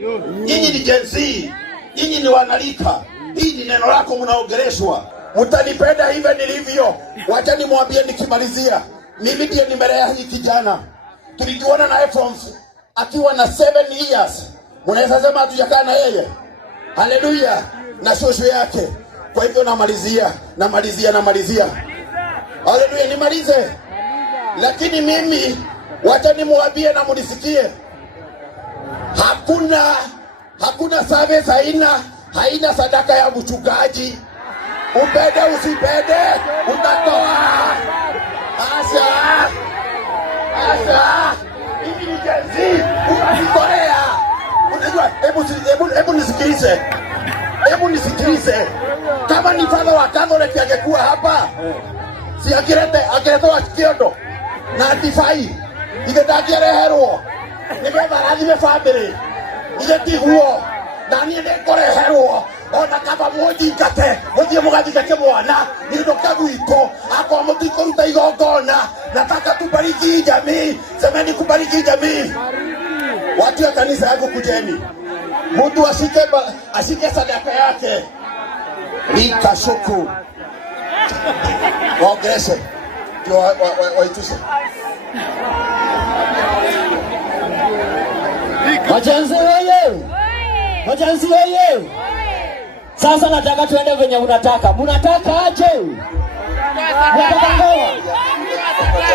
Nyinyi ni Gen Z, nyinyi ni wanalika. Hii ni neno lako mnaongeleshwa. Mtanipenda hivi nilivyo. Wacha nimwambie nikimalizia. Mimi ndiye nimelea hii kijana. Tulijuana na Efrons akiwa na 7 years. Unaweza sema hatujakaa na yeye? Haleluya. Na shosho yake. Kwa hivyo namalizia. Haleluya, nimalize. Lakini mimi wacha nimwambie na munisikie. Hakuna service, haina sadaka ya mchungaji. Upende usipende, utatoa. Asa. Hivi ni kazi. Unajikorea. Unajua, hebu nisikilize. Kama ni father wa Catholic angekuwa hapa, si akileta kiondo na divai. Igetakireherwo. Nigetha rathime family. Igetiguo. Na niĩ nĩngũreherwo. Ona kaba mũnjingate. Mũthiĩ mũgathingate mwana. Nĩndoka gwitũ. Akorwo mũtikũruta igongona. Nataka tubariki jamii. Semeni kubariki jamii. Watu wa kanisa yako kujeni. Mtu ashike sadaka yake. Lika shuku. Waongeleshe. Waituse. Majanzi wewe. Sasa nataka tuende venye unataka. Munataka aje? Unataka ngoa?